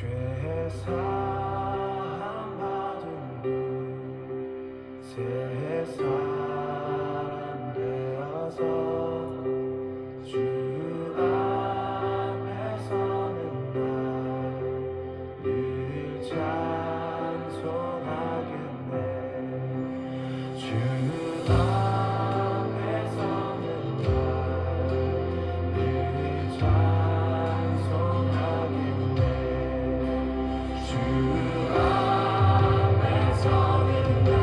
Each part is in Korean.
죄 사함 받은 새 사람 되어서 주 앞에 서는 날 늘 찬송하겠네. 주 앞에 서는 날 늘 찬송하겠네. 주 앞에 서는 날 늘 찬송하겠네. 주 앞에 서는 날 늘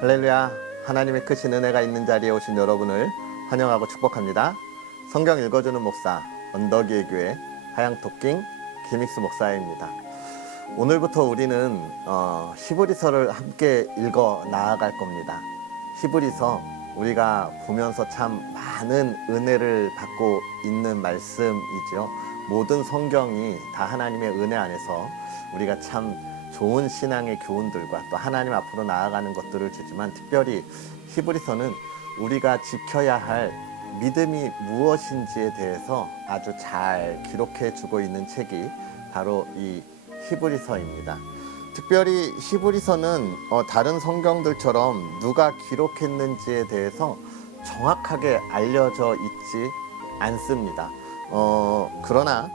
할렐루야. 하나님의 크신 은혜가 있는 자리에 오신 여러분을 환영하고 축복합니다. 성경 읽어주는 목사 언덕이의 교회 하양토킹 김익수 목사입니다. 오늘부터 우리는 히브리서를 함께 읽어 나아갈 겁니다. 히브리서 우리가 보면서 참 많은 은혜를 받고 있는 말씀이죠. 모든 성경이 다 하나님의 은혜 안에서 우리가 참 좋은 신앙의 교훈들과 또 하나님 앞으로 나아가는 것들을 주지만, 특별히 히브리서는 우리가 지켜야 할 믿음이 무엇인지에 대해서 아주 잘 기록해 주고 있는 책이 바로 이 히브리서입니다. 특별히 히브리서는 다른 성경들처럼 누가 기록했는지에 대해서 정확하게 알려져 있지 않습니다. 그러나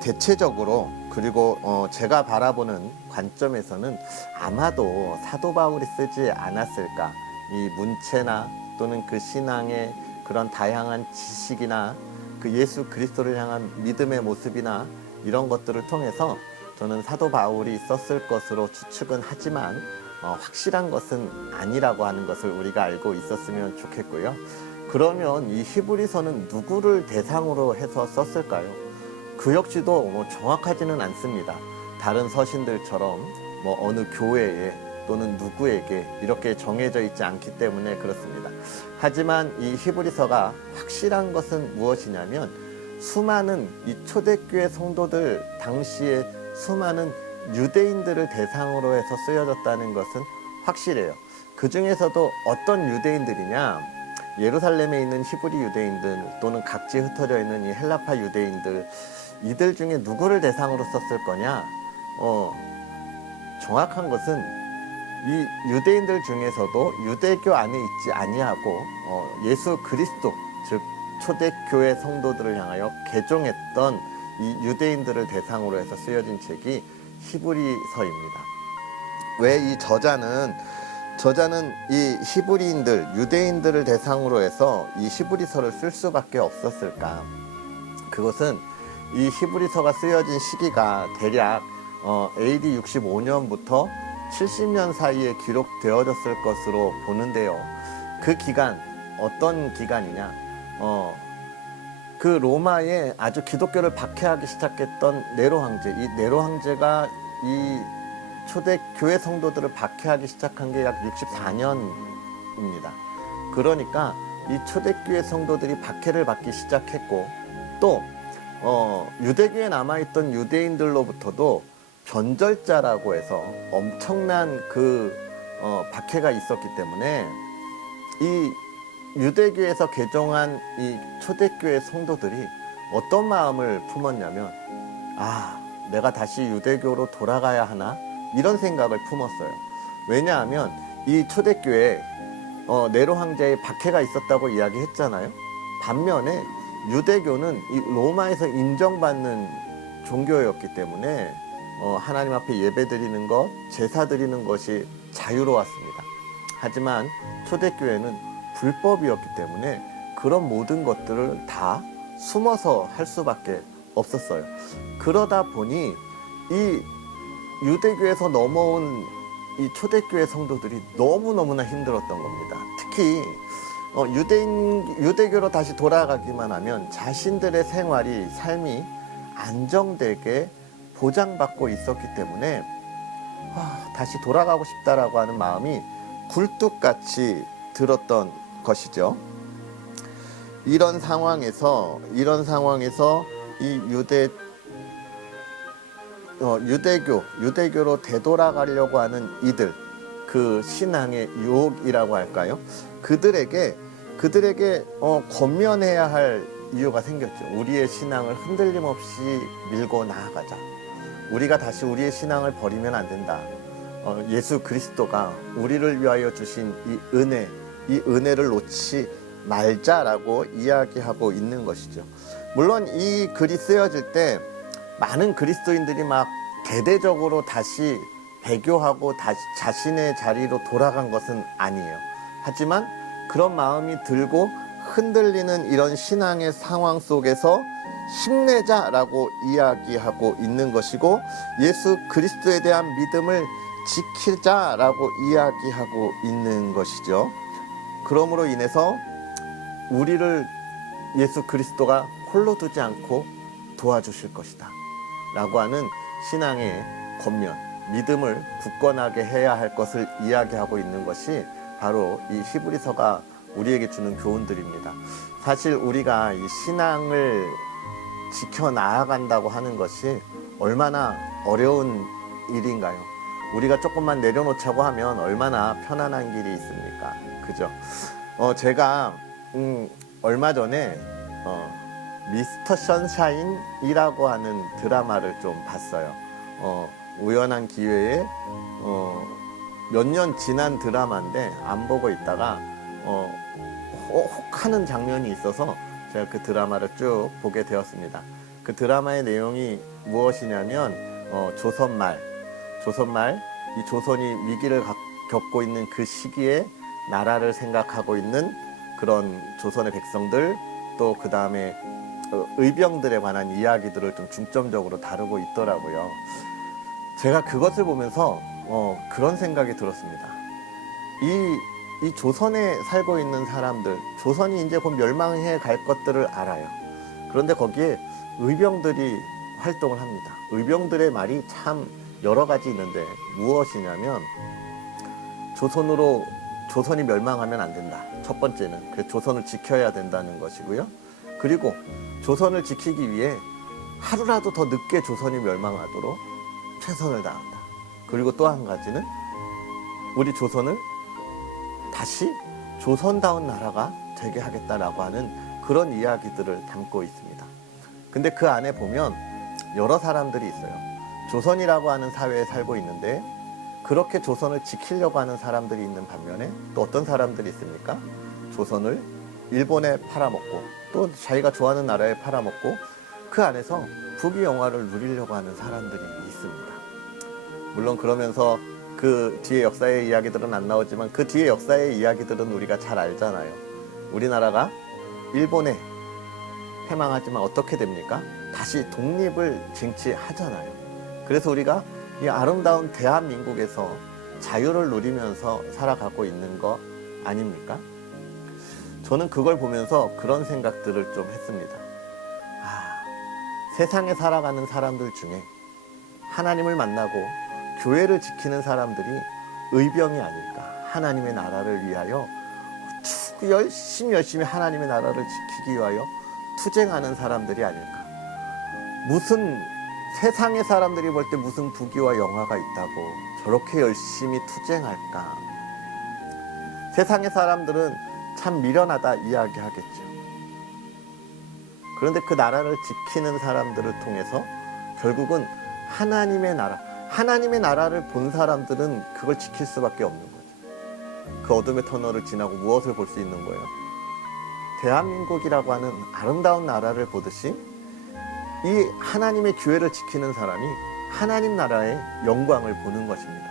대체적으로, 그리고 제가 바라보는 관점에서는 아마도 사도 바울이 쓰지 않았을까. 이 문체나 또는 그 신앙의 그런 다양한 지식이나 그 예수 그리스도를 향한 믿음의 모습이나 이런 것들을 통해서 저는 사도 바울이 썼을 것으로 추측은 하지만 확실한 것은 아니라고 하는 것을 우리가 알고 있었으면 좋겠고요. 그러면 이 히브리서는 누구를 대상으로 해서 썼을까요? 그 역시도 정확하지는 않습니다. 다른 서신들처럼 어느 교회에 또는 누구에게 이렇게 정해져 있지 않기 때문에 그렇습니다. 하지만 이 히브리서가 확실한 것은 무엇이냐면, 수많은 이 초대교회 성도들, 당시에 수많은 유대인들을 대상으로 해서 쓰여졌다는 것은 확실해요. 그 중에서도 어떤 유대인들이냐, 예루살렘에 있는 히브리 유대인들 또는 각지에 흩어져 있는 이 헬라파 유대인들, 이들 중에 누구를 대상으로 썼을 거냐? 정확한 것은 이 유대인들 중에서도 유대교 안에 있지 아니하고 예수 그리스도, 즉 초대교회 성도들을 향하여 개종했던 이 유대인들을 대상으로 해서 쓰여진 책이 히브리서입니다. 왜 이 저자는 이 히브리인들, 유대인들을 대상으로 해서 이 히브리서를 쓸 수밖에 없었을까? 그것은 이 히브리서가 쓰여진 시기가 대략 AD 65년부터 70년 사이에 기록되어졌을 것으로 보는데요. 그 기간, 어떤 기간이냐? 그 로마에 아주 기독교를 박해하기 시작했던 네로 황제, 이 네로 황제가 이 초대 교회 성도들을 박해하기 시작한 게 약 64년입니다. 그러니까 이 초대교회 성도들이 박해를 받기 시작했고, 또 유대교에 남아있던 유대인들로부터도 변절자라고 해서 엄청난 그 박해가 있었기 때문에 이 유대교에서 개종한 이 초대교회 성도들이 어떤 마음을 품었냐면, 내가 다시 유대교로 돌아가야 하나? 이런 생각을 품었어요. 왜냐하면 이 초대교회에 네로 황제의 박해가 있었다고 이야기했잖아요. 반면에 유대교는 이 로마에서 인정받는 종교였기 때문에 하나님 앞에 예배드리는 것, 제사 드리는 것이 자유로웠습니다. 하지만 초대교회는 불법이었기 때문에 그런 모든 것들을 다 숨어서 할 수밖에 없었어요. 그러다 보니 이 유대교에서 넘어온 이 초대교회 성도들이 너무너무나 힘들었던 겁니다. 특히 유대교로 다시 돌아가기만 하면 자신들의 생활이, 삶이 안정되게 보장받고 있었기 때문에 다시 돌아가고 싶다라고 하는 마음이 굴뚝같이 들었던 것이죠. 이런 상황에서 이 유대교로 되돌아가려고 하는 이들, 그 신앙의 유혹이라고 할까요? 그들에게 권면해야 할 이유가 생겼죠. 우리의 신앙을 흔들림 없이 밀고 나아가자. 우리가 다시 우리의 신앙을 버리면 안 된다. 예수 그리스도가 우리를 위하여 주신 이 은혜를 놓지 말자라고 이야기하고 있는 것이죠. 물론 이 글이 쓰여질 때 많은 그리스도인들이 막 대대적으로 다시 배교하고 다시 자신의 자리로 돌아간 것은 아니에요. 하지만 그런 마음이 들고 흔들리는 이런 신앙의 상황 속에서 힘내자라고 이야기하고 있는 것이고, 예수 그리스도에 대한 믿음을 지키자라고 이야기하고 있는 것이죠. 그러므로 인해서 우리를 예수 그리스도가 홀로 두지 않고 도와주실 것이다 라고 하는 신앙의 권면, 믿음을 굳건하게 해야 할 것을 이야기하고 있는 것이 바로 이 히브리서가 우리에게 주는 교훈들입니다. 사실 우리가 이 신앙을 지켜나간다고 하는 것이 얼마나 어려운 일인가요? 우리가 조금만 내려놓자고 하면 얼마나 편안한 길이 있습니까? 그죠? 제가 얼마 전에 미스터 선샤인이라고 하는 드라마를 좀 봤어요. 우연한 기회에 몇 년 지난 드라마인데 안 보고 있다가 혹하는 장면이 있어서 제가 그 드라마를 쭉 보게 되었습니다. 그 드라마의 내용이 무엇이냐면 조선말, 이 조선이 위기를 겪고 있는 그 시기에 나라를 생각하고 있는 그런 조선의 백성들, 또 그 다음에 의병들에 관한 이야기들을 좀 중점적으로 다루고 있더라고요. 제가 그것을 보면서 그런 생각이 들었습니다. 이 조선에 살고 있는 사람들, 조선이 이제 곧 멸망해 갈 것들을 알아요. 그런데 거기에 의병들이 활동을 합니다. 의병들의 말이 참 여러 가지 있는데 무엇이냐면, 조선이 멸망하면 안 된다. 첫 번째는 그래서 조선을 지켜야 된다는 것이고요. 그리고 조선을 지키기 위해 하루라도 더 늦게 조선이 멸망하도록 최선을 다한다. 그리고 또 한 가지는 우리 조선을 다시 조선다운 나라가 되게 하겠다라고 하는 그런 이야기들을 담고 있습니다. 근데 그 안에 보면 여러 사람들이 있어요. 조선이라고 하는 사회에 살고 있는데 그렇게 조선을 지키려고 하는 사람들이 있는 반면에 또 어떤 사람들이 있습니까? 조선을 일본에 팔아먹고 또 자기가 좋아하는 나라에 팔아먹고 그 안에서 부귀영화를 누리려고 하는 사람들이 있습니다. 물론 그러면서 그 뒤에 역사의 이야기들은 안 나오지만 그 뒤에 역사의 이야기들은 우리가 잘 알잖아요. 우리나라가 일본에 패망하지만 어떻게 됩니까? 다시 독립을 쟁취하잖아요. 그래서 우리가 이 아름다운 대한민국에서 자유를 누리면서 살아가고 있는 거 아닙니까? 저는 그걸 보면서 그런 생각들을 좀 했습니다. 세상에 살아가는 사람들 중에 하나님을 만나고 교회를 지키는 사람들이 의병이 아닐까. 하나님의 나라를 위하여 열심히 하나님의 나라를 지키기 위하여 투쟁하는 사람들이 아닐까. 무슨 세상의 사람들이 볼 때 무슨 부귀와 영화가 있다고 저렇게 열심히 투쟁할까. 세상의 사람들은 참 미련하다 이야기하겠죠. 그런데 그 나라를 지키는 사람들을 통해서 결국은 하나님의 나라, 하나님의 나라를 본 사람들은 그걸 지킬 수밖에 없는 거죠. 그 어둠의 터널을 지나고 무엇을 볼 수 있는 거예요? 대한민국이라고 하는 아름다운 나라를 보듯이 이 하나님의 교회를 지키는 사람이 하나님 나라의 영광을 보는 것입니다.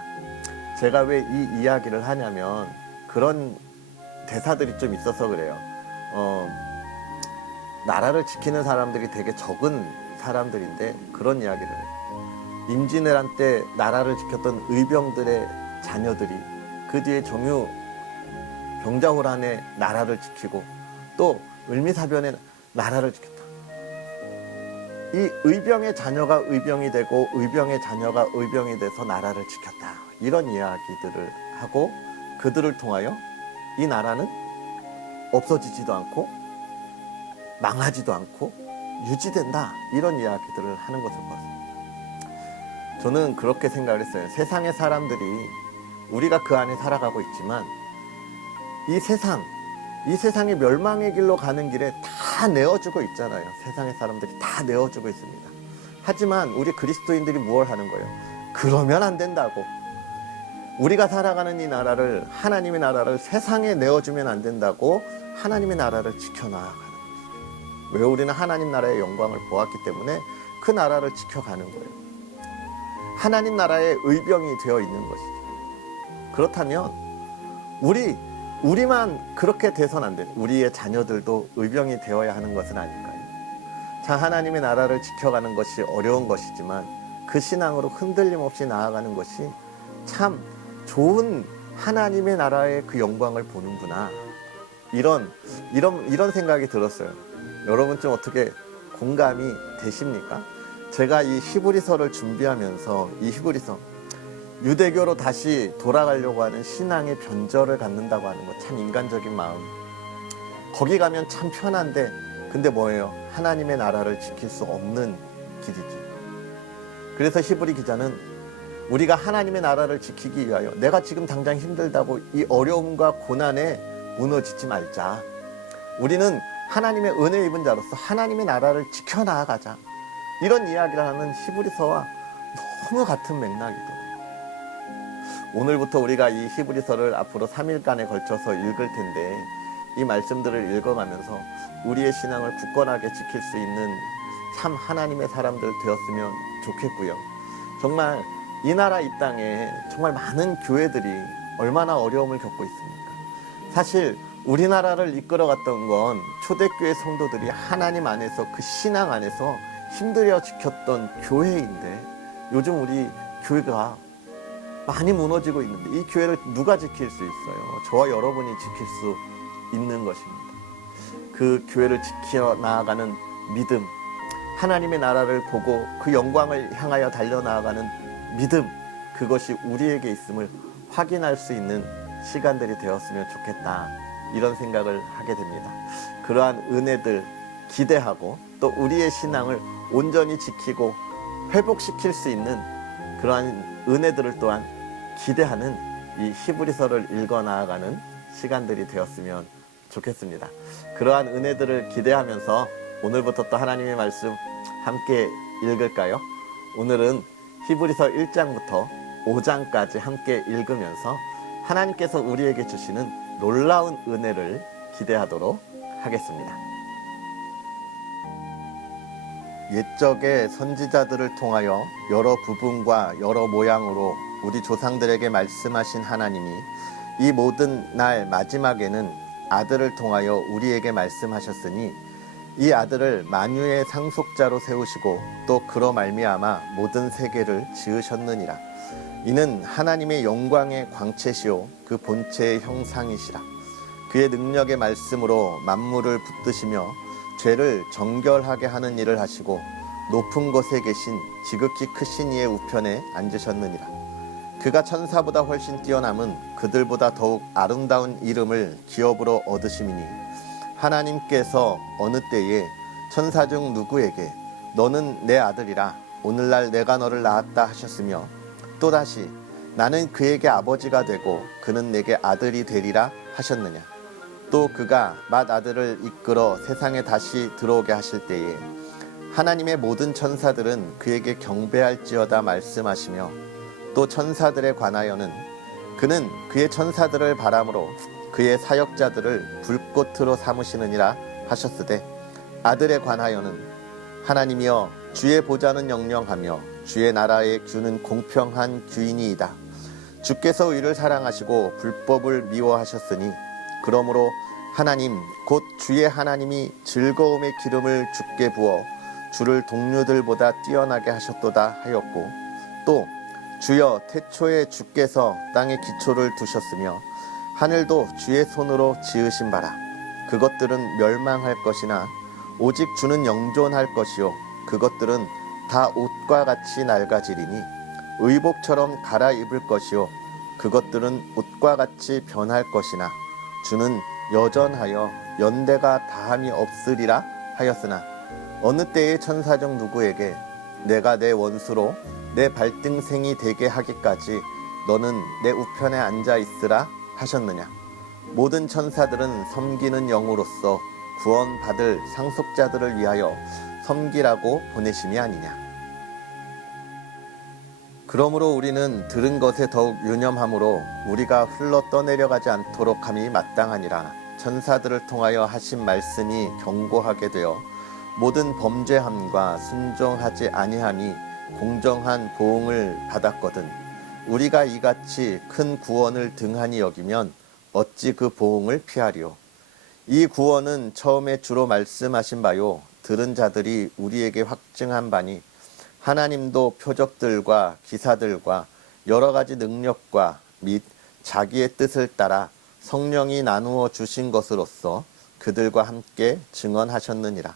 제가 왜 이 이야기를 하냐면 그런 대사들이 좀 있어서 그래요. 나라를 지키는 사람들이 되게 적은 사람들인데 그런 이야기를 해요. 임진왜란 때 나라를 지켰던 의병들의 자녀들이 그 뒤에 정유 병자호란에 나라를 지키고 또 을미사변에 나라를 지켰다. 이 의병의 자녀가 의병이 되고 의병의 자녀가 의병이 돼서 나라를 지켰다. 이런 이야기들을 하고 그들을 통하여 이 나라는 없어지지도 않고 망하지도 않고 유지된다. 이런 이야기들을 하는 것을 봤습니다. 저는 그렇게 생각을 했어요. 세상의 사람들이 우리가 그 안에 살아가고 있지만 이 세상의 멸망의 길로 가는 길에 다 내어주고 있잖아요. 세상의 사람들이 다 내어주고 있습니다. 하지만 우리 그리스도인들이 무엇을 하는 거예요? 그러면 안 된다고. 우리가 살아가는 이 나라를, 하나님의 나라를 세상에 내어주면 안 된다고 하나님의 나라를 지켜나가는 거예요. 왜? 우리는 하나님 나라의 영광을 보았기 때문에 그 나라를 지켜가는 거예요. 하나님 나라의 의병이 되어 있는 것이죠. 그렇다면 우리만 그렇게 돼서는 안 돼요. 우리의 자녀들도 의병이 되어야 하는 것은 아닐까요? 자, 하나님의 나라를 지켜가는 것이 어려운 것이지만 그 신앙으로 흔들림 없이 나아가는 것이 참 좋은 하나님의 나라의 그 영광을 보는구나. 이런 생각이 들었어요. 여러분 좀 어떻게 공감이 되십니까? 제가 이 히브리서를 준비하면서 이 히브리서 유대교로 다시 돌아가려고 하는 신앙의 변절을 갖는다고 하는 것, 참 인간적인 마음. 거기 가면 참 편한데 근데 뭐예요? 하나님의 나라를 지킬 수 없는 길이지. 그래서 히브리 기자는 우리가 하나님의 나라를 지키기 위하여 내가 지금 당장 힘들다고 이 어려움과 고난에 무너지지 말자. 우리는 하나님의 은혜 입은 자로서 하나님의 나라를 지켜나가자. 이런 이야기를 하는 히브리서와 너무 같은 맥락이더라고요. 오늘부터 우리가 이 히브리서를 앞으로 3일간에 걸쳐서 읽을 텐데 이 말씀들을 읽어가면서 우리의 신앙을 굳건하게 지킬 수 있는 참 하나님의 사람들 되었으면 좋겠고요. 정말 이 나라 이 땅에 정말 많은 교회들이 얼마나 어려움을 겪고 있습니까? 사실 우리나라를 이끌어갔던 건 초대교회 성도들이 하나님 안에서 그 신앙 안에서 힘들여 지켰던 교회인데 요즘 우리 교회가 많이 무너지고 있는데 이 교회를 누가 지킬 수 있어요? 저와 여러분이 지킬 수 있는 것입니다. 그 교회를 지켜 나아가는 믿음, 하나님의 나라를 보고 그 영광을 향하여 달려나아가는 믿음, 그것이 우리에게 있음을 확인할 수 있는 시간들이 되었으면 좋겠다. 이런 생각을 하게 됩니다. 그러한 은혜들 기대하고 또 우리의 신앙을 온전히 지키고 회복시킬 수 있는 그러한 은혜들을 또한 기대하는 이 히브리서를 읽어 나아가는 시간들이 되었으면 좋겠습니다. 그러한 은혜들을 기대하면서 오늘부터 또 하나님의 말씀 함께 읽을까요? 오늘은 히브리서 1장부터 5장까지 함께 읽으면서 하나님께서 우리에게 주시는 놀라운 은혜를 기대하도록 하겠습니다. 옛적의 선지자들을 통하여 여러 부분과 여러 모양으로 우리 조상들에게 말씀하신 하나님이 이 모든 날 마지막에는 아들을 통하여 우리에게 말씀하셨으니 이 아들을 만유의 상속자로 세우시고 또 그로 말미암아 모든 세계를 지으셨느니라. 이는 하나님의 영광의 광채시요 그 본체의 형상이시라. 그의 능력의 말씀으로 만물을 붙드시며 죄를 정결하게 하는 일을 하시고 높은 곳에 계신 지극히 크신 이의 우편에 앉으셨느니라. 그가 천사보다 훨씬 뛰어남은 그들보다 더욱 아름다운 이름을 기업으로 얻으심이니 하나님께서 어느 때에 천사 중 누구에게 너는 내 아들이라 오늘날 내가 너를 낳았다 하셨으며 또다시 나는 그에게 아버지가 되고 그는 내게 아들이 되리라 하셨느냐. 또 그가 맏아들을 이끌어 세상에 다시 들어오게 하실 때에 하나님의 모든 천사들은 그에게 경배할지어다 말씀하시며 또 천사들에 관하여는 그는 그의 천사들을 바람으로 그의 사역자들을 불꽃으로 삼으시느니라 하셨으되 아들에 관하여는 하나님이여 주의 보좌는 영영하며 주의 나라의 규는 공평한 규이니이다. 주께서 의를 사랑하시고 불법을 미워하셨으니 그러므로 하나님 곧 주의 하나님이 즐거움의 기름을 주께 부어 주를 동료들보다 뛰어나게 하셨도다 하였고 또 주여 태초에 주께서 땅에 기초를 두셨으며 하늘도 주의 손으로 지으신 바라. 그것들은 멸망할 것이나 오직 주는 영존할 것이요 그것들은 다 옷과 같이 낡아지리니 의복처럼 갈아입을 것이요 그것들은 옷과 같이 변할 것이나 주는 여전하여 연대가 다함이 없으리라 하였으나 어느 때의 천사 중 누구에게 내가 내 원수로 내 발등생이 되게 하기까지 너는 내 우편에 앉아 있으라 하셨느냐. 모든 천사들은 섬기는 영으로서 구원받을 상속자들을 위하여 섬기라고 보내심이 아니냐. 그러므로 우리는 들은 것에 더욱 유념함으로 우리가 흘러 떠내려가지 않도록 함이 마땅하니라. 천사들을 통하여 하신 말씀이 경고하게 되어 모든 범죄함과 순종하지 아니함이 공정한 보응을 받았거든 우리가 이같이 큰 구원을 등한히 여기면 어찌 그 보응을 피하리요. 이 구원은 처음에 주로 말씀하신 바요 들은 자들이 우리에게 확증한 바니 하나님도 표적들과 기사들과 여러 가지 능력과 및 자기의 뜻을 따라 성령이 나누어 주신 것으로서 그들과 함께 증언하셨느니라.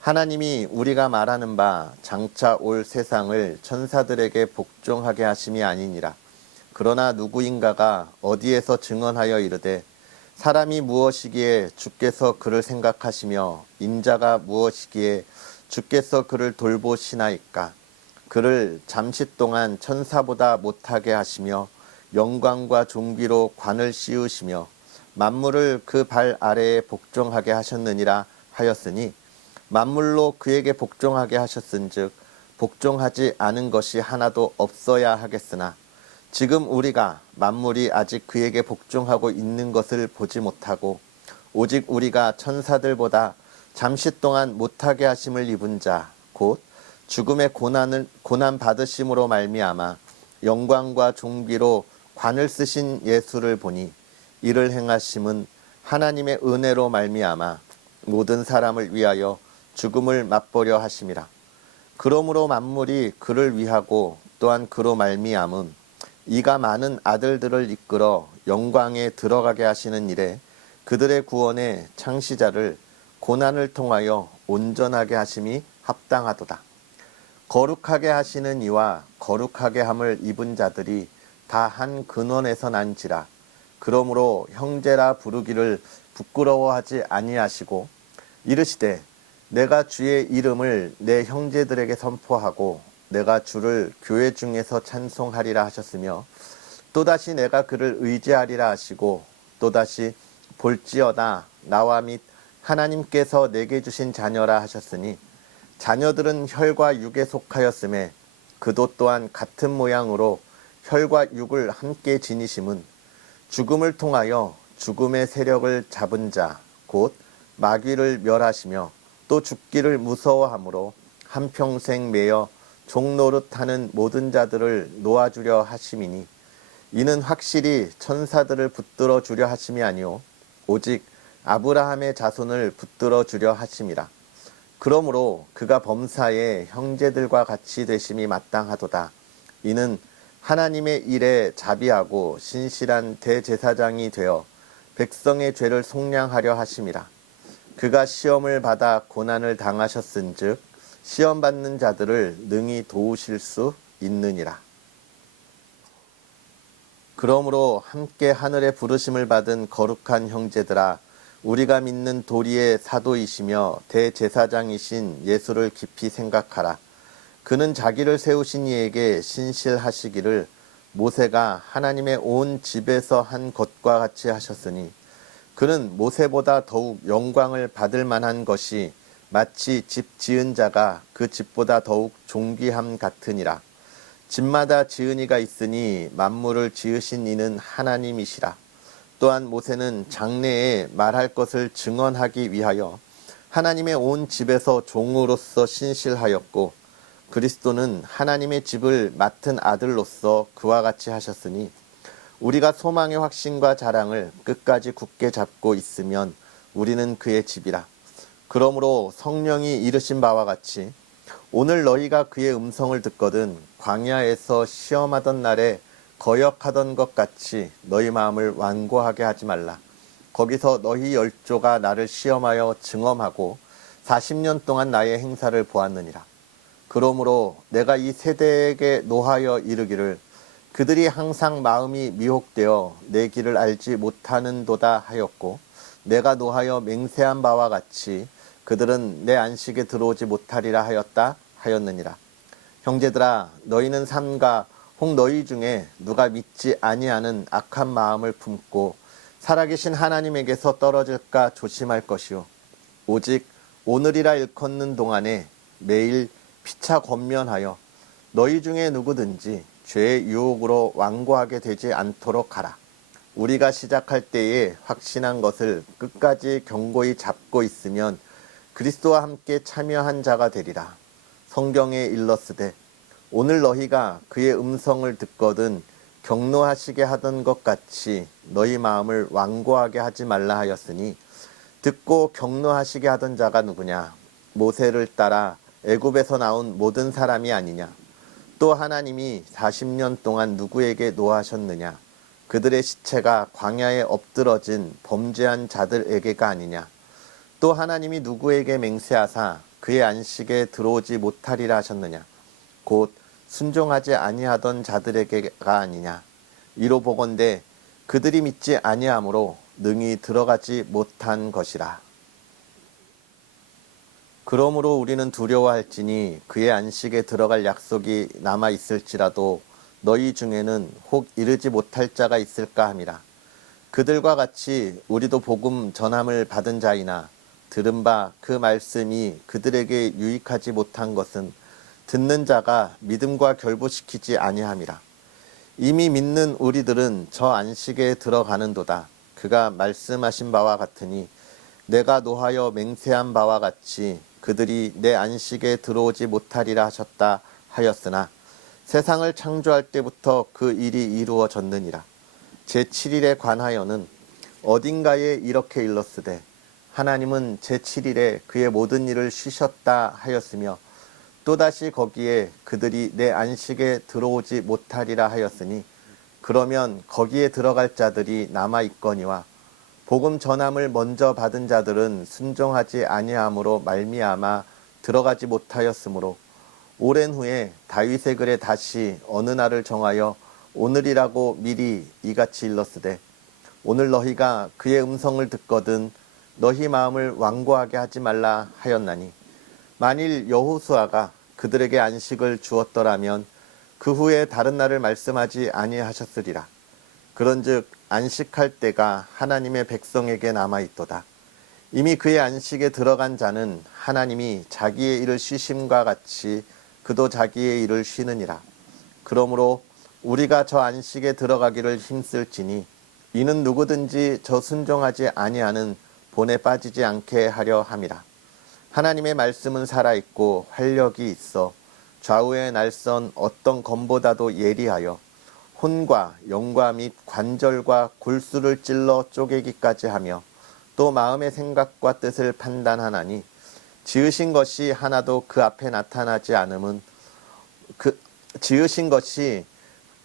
하나님이 우리가 말하는 바 장차 올 세상을 천사들에게 복종하게 하심이 아니니라. 그러나 누구인가가 어디에서 증언하여 이르되 사람이 무엇이기에 주께서 그를 생각하시며 인자가 무엇이기에 주께서 그를 돌보시나이까. 그를 잠시 동안 천사보다 못하게 하시며 영광과 존귀로 관을 씌우시며 만물을 그 발 아래에 복종하게 하셨느니라 하였으니 만물로 그에게 복종하게 하셨은즉 복종하지 않은 것이 하나도 없어야 하겠으나 지금 우리가 만물이 아직 그에게 복종하고 있는 것을 보지 못하고 오직 우리가 천사들보다 잠시 동안 못하게 하심을 입은 자 곧 죽음의 고난 받으심으로 말미암아 영광과 존귀로 관을 쓰신 예수를 보니 이를 행하심은 하나님의 은혜로 말미암아 모든 사람을 위하여 죽음을 맛보려 하심이라. 그러므로 만물이 그를 위하고 또한 그로 말미암은 이가 많은 아들들을 이끌어 영광에 들어가게 하시는 일에 그들의 구원의 창시자를 고난을 통하여 온전하게 하심이 합당하도다. 거룩하게 하시는 이와 거룩하게 함을 입은 자들이 다 한 근원에서 난지라. 그러므로 형제라 부르기를 부끄러워하지 아니하시고 이르시되 내가 주의 이름을 내 형제들에게 선포하고 내가 주를 교회 중에서 찬송하리라 하셨으며 또다시 내가 그를 의지하리라 하시고 또다시 볼지어다 나와 및 하나님께서 내게 주신 자녀라 하셨으니 자녀들은 혈과 육에 속하였음에 그도 또한 같은 모양으로 혈과 육을 함께 지니심은 죽음을 통하여 죽음의 세력을 잡은 자 곧 마귀를 멸하시며 또 죽기를 무서워하므로 한평생 매여 종노릇하는 모든 자들을 놓아주려 하심이니 이는 확실히 천사들을 붙들어 주려 하심이 아니오 오직 아브라함의 자손을 붙들어 주려 하심이라. 그러므로 그가 범사에 형제들과 같이 되심이 마땅하도다. 이는 하나님의 일에 자비하고 신실한 대제사장이 되어 백성의 죄를 속량하려 하심이라. 그가 시험을 받아 고난을 당하셨은즉 시험 받는 자들을 능히 도우실 수 있느니라. 그러므로 함께 하늘에 부르심을 받은 거룩한 형제들아 우리가 믿는 도리의 사도이시며 대제사장이신 예수를 깊이 생각하라. 그는 자기를 세우신 이에게 신실하시기를 모세가 하나님의 온 집에서 한 것과 같이 하셨으니 그는 모세보다 더욱 영광을 받을 만한 것이 마치 집 지은 자가 그 집보다 더욱 존귀함 같으니라. 집마다 지은 이가 있으니 만물을 지으신 이는 하나님이시라. 또한 모세는 장래에 말할 것을 증언하기 위하여 하나님의 온 집에서 종으로서 신실하였고, 그리스도는 하나님의 집을 맡은 아들로서 그와 같이 하셨으니, 우리가 소망의 확신과 자랑을 끝까지 굳게 잡고 있으면 우리는 그의 집이라. 그러므로 성령이 이르신 바와 같이 오늘 너희가 그의 음성을 듣거든 광야에서 시험하던 날에 거역하던 것 같이 너희 마음을 완고하게 하지 말라. 거기서 너희 열조가 나를 시험하여 증언하고 40년 동안 나의 행사를 보았느니라. 그러므로 내가 이 세대에게 노하여 이르기를 그들이 항상 마음이 미혹되어 내 길을 알지 못하는도다 하였고, 내가 노하여 맹세한 바와 같이 그들은 내 안식에 들어오지 못하리라 하였느니라. 형제들아, 너희는 삼가 혹 너희 중에 누가 믿지 아니하는 악한 마음을 품고 살아계신 하나님에게서 떨어질까 조심할 것이요, 오직 오늘이라 일컫는 동안에 매일 피차 권면하여 너희 중에 누구든지 죄의 유혹으로 완고하게 되지 않도록 하라. 우리가 시작할 때에 확신한 것을 끝까지 견고히 잡고 있으면 그리스도와 함께 참여한 자가 되리라. 성경에 일렀으되 오늘 너희가 그의 음성을 듣거든 경노하시게 하던 것 같이 너희 마음을 완고하게 하지 말라 하였으니, 듣고 경노하시게 하던 자가 누구냐? 모세를 따라 애굽에서 나온 모든 사람이 아니냐? 또 하나님이 40년 동안 누구에게 노하셨느냐? 그들의 시체가 광야에 엎드러진 범죄한 자들에게가 아니냐? 또 하나님이 누구에게 맹세하사 그의 안식에 들어오지 못하리라 하셨느냐? 곧 순종하지 아니하던 자들에게가 아니냐? 이로 보건대 그들이 믿지 아니하므로 능히 들어가지 못한 것이라. 그러므로 우리는 두려워할지니 그의 안식에 들어갈 약속이 남아 있을지라도 너희 중에는 혹 이르지 못할 자가 있을까 함이라. 그들과 같이 우리도 복음 전함을 받은 자이나 들은 바 그 말씀이 그들에게 유익하지 못한 것은 듣는 자가 믿음과 결부시키지 아니함이라. 이미 믿는 우리들은 저 안식에 들어가는도다. 그가 말씀하신 바와 같으니 내가 노하여 맹세한 바와 같이 그들이 내 안식에 들어오지 못하리라 하셨다 하였으나 세상을 창조할 때부터 그 일이 이루어졌느니라. 제7일에 관하여는 어딘가에 이렇게 일렀으되 하나님은 제7일에 그의 모든 일을 쉬셨다 하였으며, 또다시 거기에 그들이 내 안식에 들어오지 못하리라 하였으니, 그러면 거기에 들어갈 자들이 남아 있거니와 복음 전함을 먼저 받은 자들은 순종하지 아니함으로 말미암아 들어가지 못하였으므로, 오랜 후에 다윗의 글에 다시 어느 날을 정하여 오늘이라고 미리 이같이 일렀으되 오늘 너희가 그의 음성을 듣거든 너희 마음을 완고하게 하지 말라 하였나니, 만일 여호수아가 그들에게 안식을 주었더라면 그 후에 다른 날을 말씀하지 아니하셨으리라. 그런즉 안식할 때가 하나님의 백성에게 남아있도다. 이미 그의 안식에 들어간 자는 하나님이 자기의 일을 쉬심과 같이 그도 자기의 일을 쉬느니라. 그러므로 우리가 저 안식에 들어가기를 힘쓸지니 이는 누구든지 저 순종하지 아니하는 본에 빠지지 않게 하려 함이라. 하나님의 말씀은 살아있고 활력이 있어 좌우의 날선 어떤 검보다도 예리하여 혼과 영과 및 관절과 골수를 찔러 쪼개기까지 하며 또 마음의 생각과 뜻을 판단하나니, 지으신 것이 하나도 그 앞에 나타나지 않음은 지으신 것이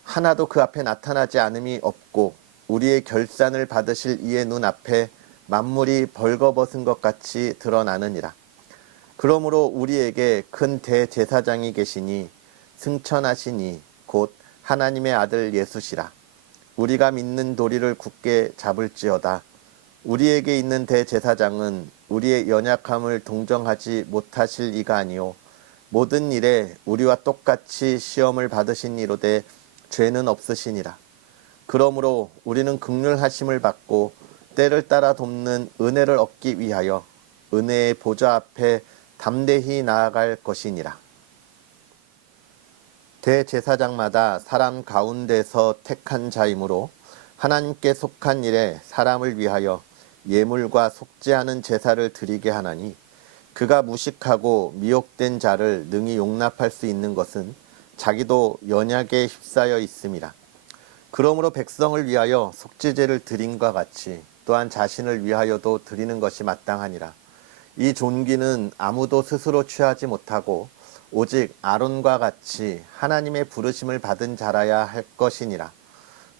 하나도 그 앞에 나타나지 않음이 없고 우리의 결산을 받으실 이의 눈 앞에 만물이 벌거벗은 것 같이 드러나느니라. 그러므로 우리에게 큰 대제사장이 계시니 승천하시니 곧 하나님의 아들 예수시라. 우리가 믿는 도리를 굳게 잡을지어다. 우리에게 있는 대제사장은 우리의 연약함을 동정하지 못하실 이가 아니요 모든 일에 우리와 똑같이 시험을 받으신 이로되 죄는 없으시니라. 그러므로 우리는 긍휼하심을 받고 때를 따라 돕는 은혜를 얻기 위하여 은혜의 보좌 앞에 담대히 나아갈 것이니라. 대제사장마다 사람 가운데서 택한 자이므로 하나님께 속한 일에 사람을 위하여 예물과 속죄하는 제사를 드리게 하나니, 그가 무식하고 미혹된 자를 능히 용납할 수 있는 것은 자기도 연약에 휩싸여 있음이라. 그러므로 백성을 위하여 속죄제를 드림과 같이 또한 자신을 위하여도 드리는 것이 마땅하니라. 이 존귀는 아무도 스스로 취하지 못하고 오직 아론과 같이 하나님의 부르심을 받은 자라야 할 것이니라.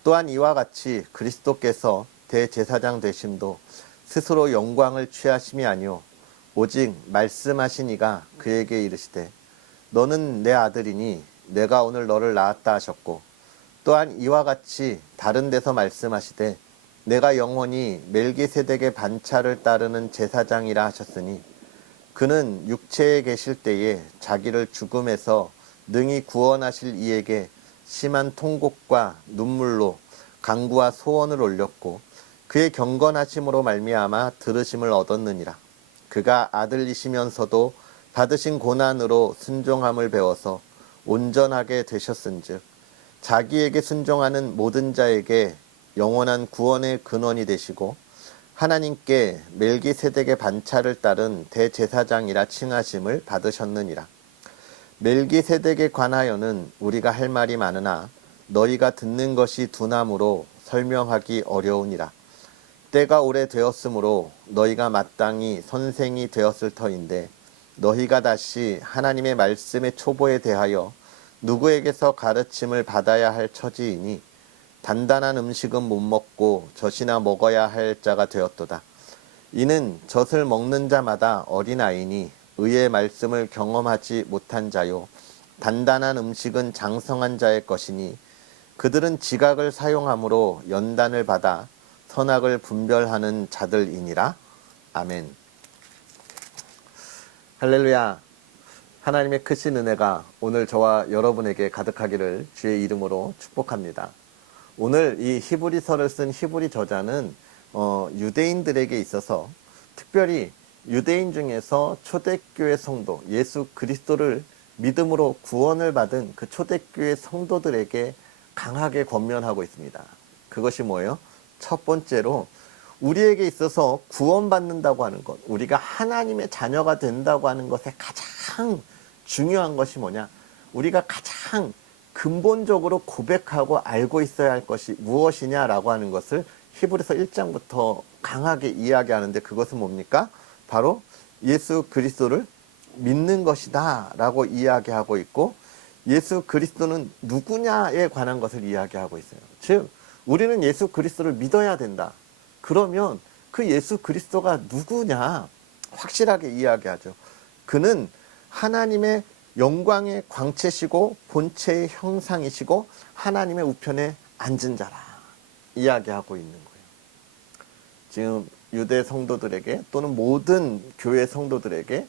또한 이와 같이 그리스도께서 대제사장 되심도 스스로 영광을 취하심이 아니요 오직 말씀하신 이가 그에게 이르시되 너는 내 아들이니 내가 오늘 너를 낳았다 하셨고, 또한 이와 같이 다른 데서 말씀하시되 내가 영원히 멜기세덱의 반차를 따르는 제사장이라 하셨으니, 그는 육체에 계실 때에 자기를 죽음에서 능히 구원하실 이에게 심한 통곡과 눈물로 간구와 소원을 올렸고 그의 경건하심으로 말미암아 들으심을 얻었느니라. 그가 아들이시면서도 받으신 고난으로 순종함을 배워서 온전하게 되셨은즉 자기에게 순종하는 모든 자에게 영원한 구원의 근원이 되시고 하나님께 멜기세덱의 반차를 따른 대제사장이라 칭하심을 받으셨느니라. 멜기세덱에 관하여는 우리가 할 말이 많으나 너희가 듣는 것이 둔함으로 설명하기 어려우니라. 때가 오래되었으므로 너희가 마땅히 선생이 되었을 터인데, 너희가 다시 하나님의 말씀의 초보에 대하여 누구에게서 가르침을 받아야 할 처지이니 단단한 음식은 못 먹고 젖이나 먹어야 할 자가 되었도다. 이는 젖을 먹는 자마다 어린아이니 의의 말씀을 경험하지 못한 자요 단단한 음식은 장성한 자의 것이니 그들은 지각을 사용함으로 연단을 받아 선악을 분별하는 자들이니라. 아멘. 할렐루야. 하나님의 크신 은혜가 오늘 저와 여러분에게 가득하기를 주의 이름으로 축복합니다. 오늘 이 히브리서를 쓴 히브리 저자는 유대인들에게 있어서, 특별히 유대인 중에서 초대교회 성도, 예수 그리스도를 믿음으로 구원을 받은 그 초대교회 성도들에게 강하게 권면하고 있습니다. 그것이 뭐예요? 첫 번째로 우리에게 있어서 구원받는다고 하는 것, 우리가 하나님의 자녀가 된다고 하는 것에 가장 중요한 것이 뭐냐? 우리가 가장 근본적으로 고백하고 알고 있어야 할 것이 무엇이냐라고 하는 것을 히브리서 1장부터 강하게 이야기하는데, 그것은 뭡니까? 바로 예수 그리스도를 믿는 것이다 라고 이야기하고 있고, 예수 그리스도는 누구냐에 관한 것을 이야기하고 있어요. 즉 우리는 예수 그리스도를 믿어야 된다. 그러면 그 예수 그리스도가 누구냐 확실하게 이야기하죠. 그는 하나님의 영광의 광채시고 본체의 형상이시고 하나님의 우편에 앉은 자라 이야기하고 있는 거예요. 지금 유대 성도들에게 또는 모든 교회 성도들에게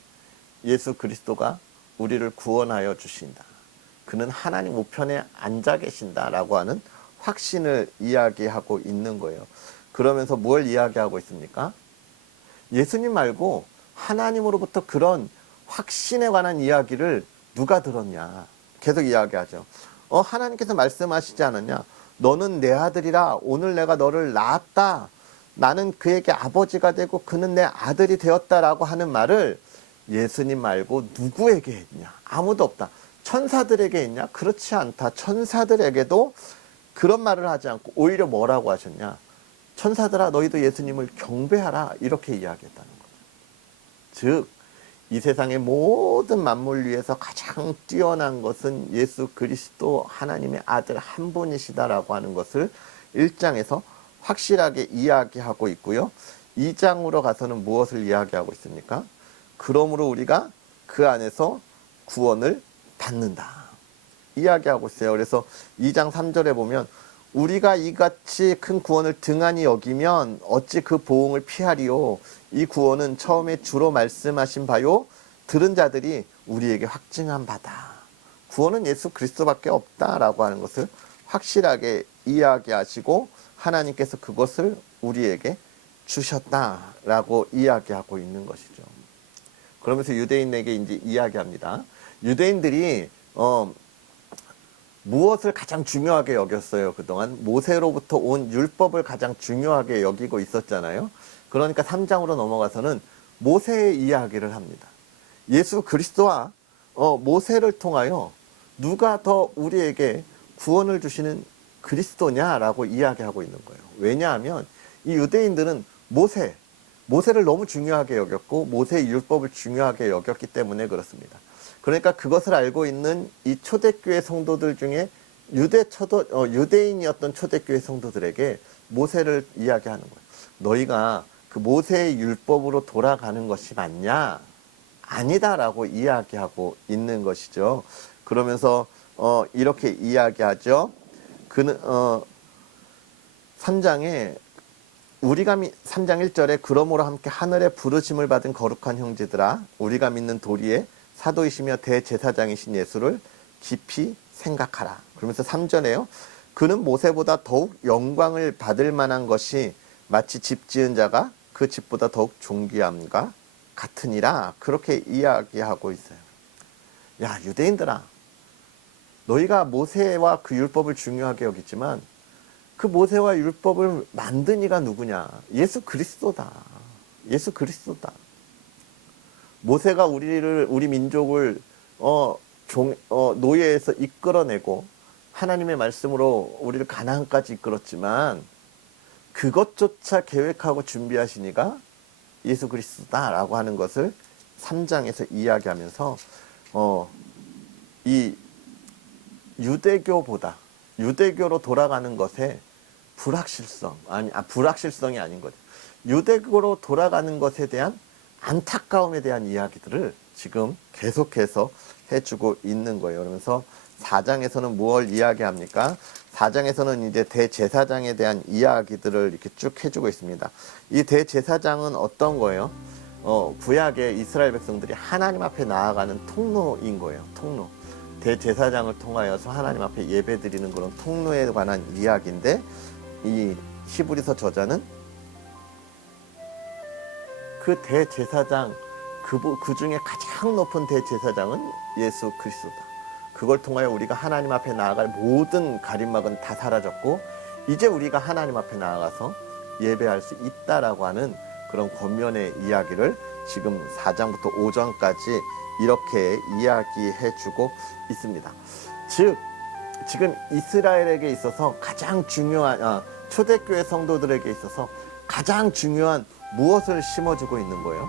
예수 그리스도가 우리를 구원하여 주신다. 그는 하나님 우편에 앉아 계신다라고 하는 확신을 이야기하고 있는 거예요. 그러면서 뭘 이야기하고 있습니까? 예수님 말고 하나님으로부터 그런 확신에 관한 이야기를 누가 들었냐? 계속 이야기하죠. 하나님께서 말씀하시지 않았냐? 너는 내 아들이라 오늘 내가 너를 낳았다. 나는 그에게 아버지가 되고 그는 내 아들이 되었다라고 하는 말을 예수님 말고 누구에게 했냐? 아무도 없다. 천사들에게 했냐? 그렇지 않다. 천사들에게도 그런 말을 하지 않고 오히려 뭐라고 하셨냐? 천사들아 너희도 예수님을 경배하라 이렇게 이야기했다는 거죠. 즉 이 세상의 모든 만물 위에서 가장 뛰어난 것은 예수 그리스도 하나님의 아들 한 분이시다라고 하는 것을 1장에서 확실하게 이야기하고 있고요. 2장으로 가서는 무엇을 이야기하고 있습니까? 그러므로 우리가 그 안에서 구원을 받는다 이야기하고 있어요. 그래서 2장 3절에 보면 우리가 이같이 큰 구원을 등한히 여기면 어찌 그 보응을 피하리요. 이 구원은 처음에 주로 말씀하신 바요 들은 자들이 우리에게 확증한 바다. 구원은 예수 그리스도밖에 없다라고 하는 것을 확실하게 이야기하시고 하나님께서 그것을 우리에게 주셨다라고 이야기하고 있는 것이죠. 그러면서 유대인에게 이제 이야기합니다. 유대인들이 무엇을 가장 중요하게 여겼어요? 그동안 모세로부터 온 율법을 가장 중요하게 여기고 있었잖아요. 그러니까 3장으로 넘어가서는 모세의 이야기를 합니다. 예수 그리스도와 모세를 통하여 누가 더 우리에게 구원을 주시는 그리스도냐라고 이야기하고 있는 거예요. 왜냐하면 이 유대인들은 모세를 너무 중요하게 여겼고 모세의 율법을 중요하게 여겼기 때문에 그렇습니다. 그러니까 그것을 알고 있는 이 초대교회 성도들 중에 유대인이었던 초대교회 성도들에게 모세를 이야기하는 거예요. 너희가 그 모세의 율법으로 돌아가는 것이 맞냐? 아니다라고 이야기하고 있는 것이죠. 그러면서 이렇게 이야기하죠. 그는 3장에 3장 1절에 그러므로 함께 하늘의 부르심을 받은 거룩한 형제들아 우리가 믿는 도리에 사도이시며 대제사장이신 예수를 깊이 생각하라. 그러면서 3절에요. 그는 모세보다 더욱 영광을 받을 만한 것이 마치 집 지은 자가 그 집보다 더욱 존귀함과 같으니라. 그렇게 이야기하고 있어요. 야, 유대인들아, 너희가 모세와 그 율법을 중요하게 여기지만 그 모세와 율법을 만든 이가 누구냐? 예수 그리스도다. 예수 그리스도다. 모세가 우리 민족을 노예에서 이끌어내고 하나님의 말씀으로 우리를 가나안까지 이끌었지만 그것조차 계획하고 준비하시니가 예수 그리스도다라고 하는 것을 3장에서 이야기하면서 이 유대교로 돌아가는 것에 불확실성이 아닌 거죠. 유대교로 돌아가는 것에 대한 안타까움에 대한 이야기들을 지금 계속해서 해주고 있는 거예요. 그러면서 4장에서는 무엇을 이야기합니까? 4장에서는 이제 대제사장에 대한 이야기들을 이렇게 쭉 해주고 있습니다. 이 대제사장은 어떤 거예요? 구약의 이스라엘 백성들이 하나님 앞에 나아가는 통로인 거예요. 통로. 대제사장을 통하여서 하나님 앞에 예배드리는 그런 통로에 관한 이야기인데 이 히브리서 저자는 그 대제사장 그 중에 가장 높은 대제사장은 예수 그리스도다. 그걸 통하여 우리가 하나님 앞에 나아갈 모든 가림막은 다 사라졌고 이제 우리가 하나님 앞에 나아가서 예배할 수 있다라고 하는 그런 권면의 이야기를 지금 4장부터 5장까지 이렇게 이야기해주고 있습니다. 즉 지금 이스라엘에게 있어서 가장 중요한 초대교회 성도들에게 있어서 가장 중요한 무엇을 심어주고 있는 거예요?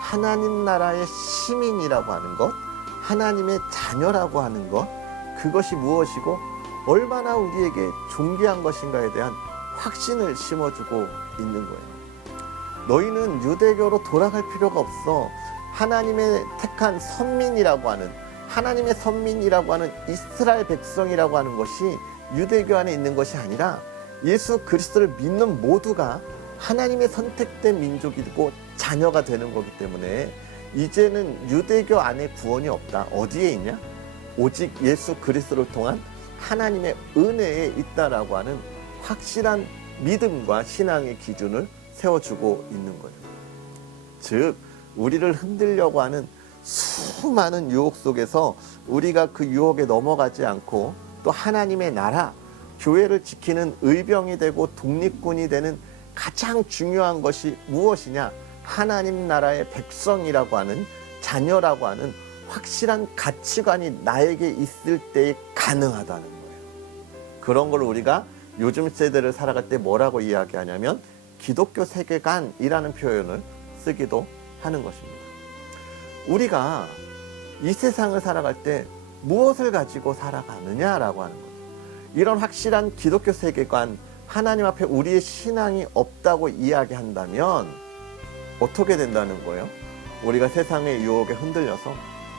하나님 나라의 시민이라고 하는 것, 하나님의 자녀라고 하는 것, 그것이 무엇이고 얼마나 우리에게 존귀한 것인가에 대한 확신을 심어주고 있는 거예요. 너희는 유대교로 돌아갈 필요가 없어. 하나님의 택한 선민이라고 하는, 하나님의 선민이라고 하는 이스라엘 백성이라고 하는 것이 유대교 안에 있는 것이 아니라 예수 그리스도를 믿는 모두가 하나님의 선택된 민족이고 자녀가 되는 거기 때문에 이제는 유대교 안에 구원이 없다. 어디에 있냐? 오직 예수 그리스도를 통한 하나님의 은혜에 있다라고 하는 확실한 믿음과 신앙의 기준을 세워주고 있는 거예요. 즉 우리를 흔들려고 하는 수많은 유혹 속에서 우리가 그 유혹에 넘어가지 않고 또 하나님의 나라, 교회를 지키는 의병이 되고 독립군이 되는 가장 중요한 것이 무엇이냐? 하나님 나라의 백성이라고 하는, 자녀라고 하는 확실한 가치관이 나에게 있을 때에 가능하다는 거예요. 그런 걸 우리가 요즘 세대를 살아갈 때 뭐라고 이야기하냐면 기독교 세계관이라는 표현을 쓰기도 하는 것입니다. 우리가 이 세상을 살아갈 때 무엇을 가지고 살아가느냐라고 하는 거예요. 이런 확실한 기독교 세계관, 하나님 앞에 우리의 신앙이 없다고 이야기한다면 어떻게 된다는 거예요? 우리가 세상의 유혹에 흔들려서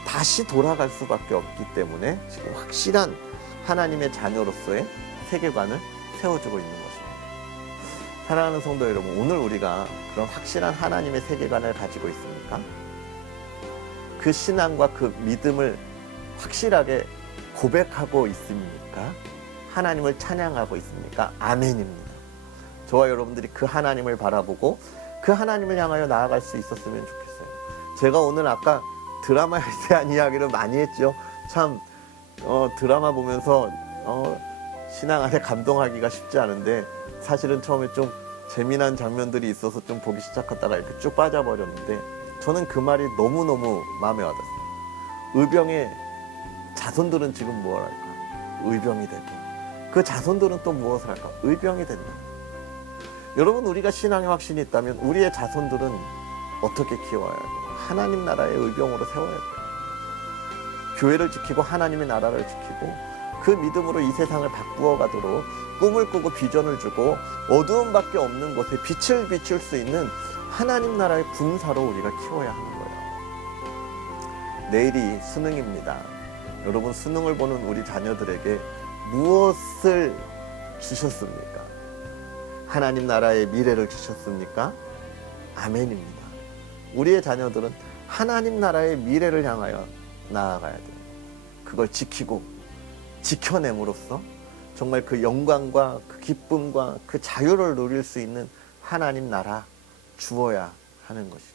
다시 돌아갈 수밖에 없기 때문에 지금 확실한 하나님의 자녀로서의 세계관을 세워주고 있는 것입니다. 사랑하는 성도 여러분, 오늘 우리가 그런 확실한 하나님의 세계관을 가지고 있습니까? 그 신앙과 그 믿음을 확실하게 고백하고 있습니까? 하나님을 찬양하고 있습니까? 아멘입니다. 저와 여러분들이 그 하나님을 바라보고 그 하나님을 향하여 나아갈 수 있었으면 좋겠어요. 제가 오늘 아까 드라마에 대한 이야기를 많이 했죠. 참 드라마 보면서 신앙 안에 감동하기가 쉽지 않은데 사실은 처음에 좀 재미난 장면들이 있어서 좀 보기 시작하다가 이렇게 쭉 빠져버렸는데 저는 그 말이 너무너무 마음에 와닿았어요. 의병의 자손들은 지금 무엇을 할까? 의병이 되고 그 자손들은 또 무엇을 할까? 의병이 된다. 여러분, 우리가 신앙의 확신이 있다면 우리의 자손들은 어떻게 키워야 돼요? 하나님 나라의 의병으로 세워야 돼요. 교회를 지키고 하나님의 나라를 지키고 그 믿음으로 이 세상을 바꾸어 가도록 꿈을 꾸고 비전을 주고 어두움밖에 없는 곳에 빛을 비출 수 있는 하나님 나라의 군사로 우리가 키워야 하는 거예요. 내일이 수능입니다. 여러분, 수능을 보는 우리 자녀들에게 무엇을 주셨습니까? 하나님 나라의 미래를 주셨습니까? 아멘입니다. 우리의 자녀들은 하나님 나라의 미래를 향하여 나아가야 돼요. 그걸 지키고 지켜냄으로써 정말 그 영광과 그 기쁨과 그 자유를 누릴 수 있는 하나님 나라 주어야 하는 것이죠.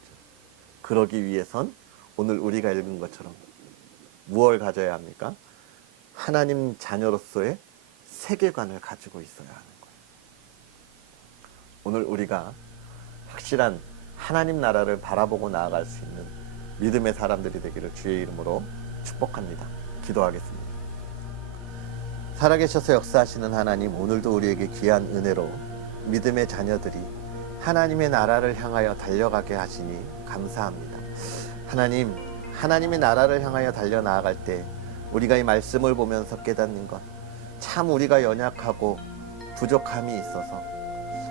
그러기 위해선 오늘 우리가 읽은 것처럼 무엇을 가져야 합니까? 하나님 자녀로서의 세계관을 가지고 있어야 하는 거예요. 오늘 우리가 확실한 하나님 나라를 바라보고 나아갈 수 있는 믿음의 사람들이 되기를 주의 이름으로 축복합니다. 기도하겠습니다. 살아계셔서 역사하시는 하나님, 오늘도 우리에게 귀한 은혜로 믿음의 자녀들이 하나님의 나라를 향하여 달려가게 하시니 감사합니다. 하나님, 하나님의 나라를 향하여 달려나아갈 때 우리가 이 말씀을 보면서 깨닫는 것, 참 우리가 연약하고 부족함이 있어서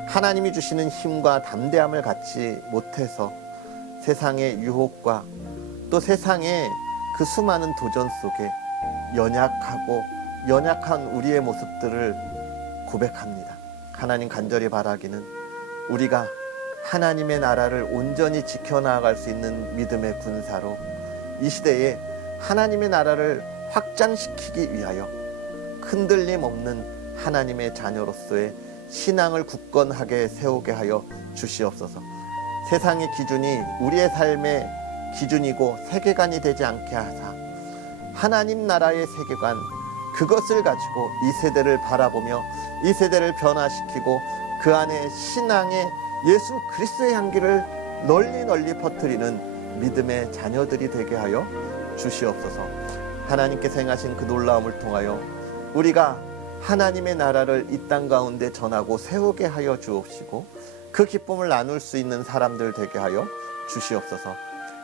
하나님이 주시는 힘과 담대함을 갖지 못해서 세상의 유혹과 또 세상의 그 수많은 도전 속에 연약한 우리의 모습들을 고백합니다. 하나님, 간절히 바라기는 우리가 하나님의 나라를 온전히 지켜나갈 수 있는 믿음의 군사로 이 시대에 하나님의 나라를 확장시키기 위하여 흔들림 없는 하나님의 자녀로서의 신앙을 굳건하게 세우게 하여 주시옵소서. 세상의 기준이 우리의 삶의 기준이고 세계관이 되지 않게 하사 하나님 나라의 세계관, 그것을 가지고 이 세대를 바라보며 이 세대를 변화시키고 그 안에 신앙의 예수 그리스도의 향기를 널리 퍼뜨리는 믿음의 자녀들이 되게 하여 주시옵소서. 하나님께서 행하신 그 놀라움을 통하여 우리가 하나님의 나라를 이 땅 가운데 전하고 세우게 하여 주옵시고 그 기쁨을 나눌 수 있는 사람들 되게 하여 주시옵소서.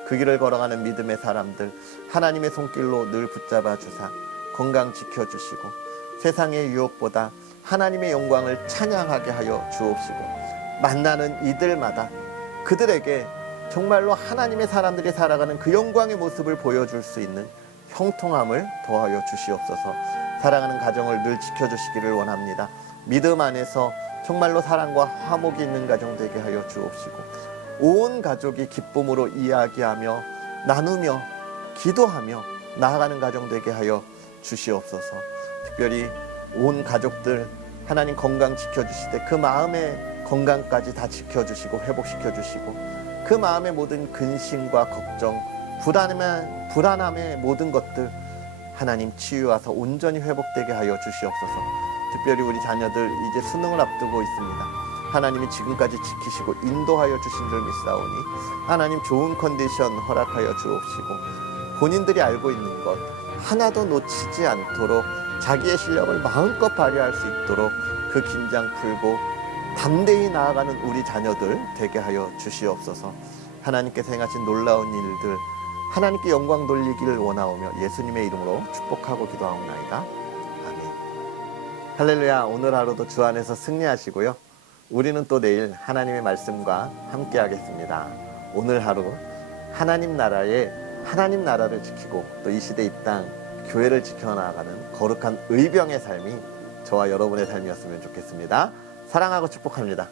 그 길을 걸어가는 믿음의 사람들, 하나님의 손길로 늘 붙잡아 주사 건강 지켜주시고 세상의 유혹보다 하나님의 영광을 찬양하게 하여 주옵시고 만나는 이들마다 그들에게 정말로 하나님의 사람들이 살아가는 그 영광의 모습을 보여줄 수 있는 형통함을 더하여 주시옵소서. 사랑하는 가정을 늘 지켜주시기를 원합니다. 믿음 안에서 정말로 사랑과 화목이 있는 가정 되게 하여 주옵시고 온 가족이 기쁨으로 이야기하며 나누며 기도하며 나아가는 가정 되게 하여 주시옵소서. 특별히 온 가족들 하나님 건강 지켜주시되 그 마음의 건강까지 다 지켜주시고 회복시켜주시고 그 마음의 모든 근심과 걱정, 불안함의 모든 것들 하나님 치유하사 온전히 회복되게 하여 주시옵소서. 특별히 우리 자녀들 이제 수능을 앞두고 있습니다. 하나님이 지금까지 지키시고 인도하여 주신 줄 믿사오니 하나님 좋은 컨디션 허락하여 주옵시고 본인들이 알고 있는 것 하나도 놓치지 않도록 자기의 실력을 마음껏 발휘할 수 있도록 그 긴장 풀고 담대히 나아가는 우리 자녀들 되게 하여 주시옵소서. 하나님께서 행하신 놀라운 일들 하나님께 영광 돌리기를 원하오며 예수님의 이름으로 축복하고 기도하옵나이다. 아멘. 할렐루야. 오늘 하루도 주 안에서 승리하시고요. 우리는 또 내일 하나님의 말씀과 함께 하겠습니다. 오늘 하루 하나님 나라를 지키고 또 이 시대 이 땅 교회를 지켜나가는 거룩한 의병의 삶이 저와 여러분의 삶이었으면 좋겠습니다. 사랑하고 축복합니다.